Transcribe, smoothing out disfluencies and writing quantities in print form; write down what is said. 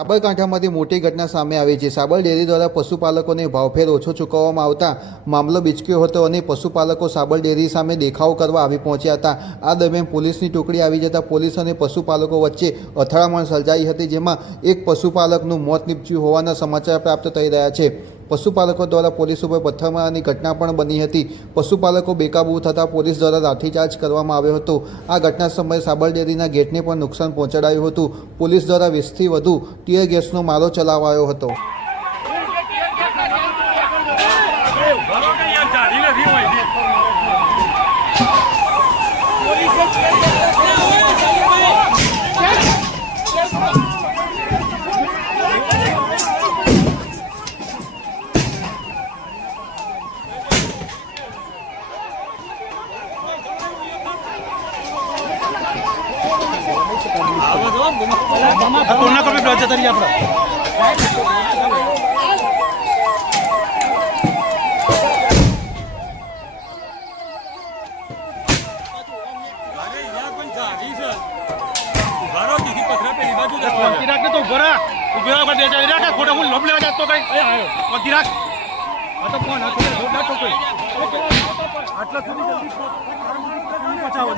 સાબરકાંઠામાંથી મોટી ઘટના સામે આવી છે। સાબર ડેરી દ્વારા પશુપાલકોને ભાવફેર ઓછો ચૂકવવામાં આવતા મામલો બીચક્યો હતો અને પશુપાલકો સાબર ડેરી સામે દેખાવો કરવા આવી પહોંચ્યા હતા। આ દરમિયાન પોલીસની ટુકડી આવી જતાં પોલીસ અને પશુપાલકો વચ્ચે અથડામણ સર્જાઈ હતી, જેમાં એક પશુપાલકનું મોત નીપજ્યું હોવાના સમાચાર પ્રાપ્ત થઈ રહ્યા છે। પશુપાલકો દ્વારા પોલીસ ઉપર પથ્થરમારાની ઘટના પણ બની હતી। પશુપાલકો બેકાબૂ થતાં પોલીસ દ્વારા લાઠીચાર્જ કરવામાં આવ્યો હતો। આ ઘટના સમયે સાબર ડેરીના ગેટને પણ નુકસાન પહોંચાડાયું હતું। પોલીસ દ્વારા 20થી વધુ ટીયર ગેસનો મારો ચલાવાયો હતો। કોના પર પ્રોજેક્ટ તરી આપણો અરે યાર પણ જાવી છે ઉભારો દીધી પથરા પેલી બાજુ કોંતી રાખ ને તો ઉભરા ઉભરા પર દેજા રાખ ખોટા હું લબ લેવા જતો કઈ આયો કોંતી રાખ આ તો કોણ આ તો જોડા તો કોઈ આટલા સુધી જલ્દી પચાવો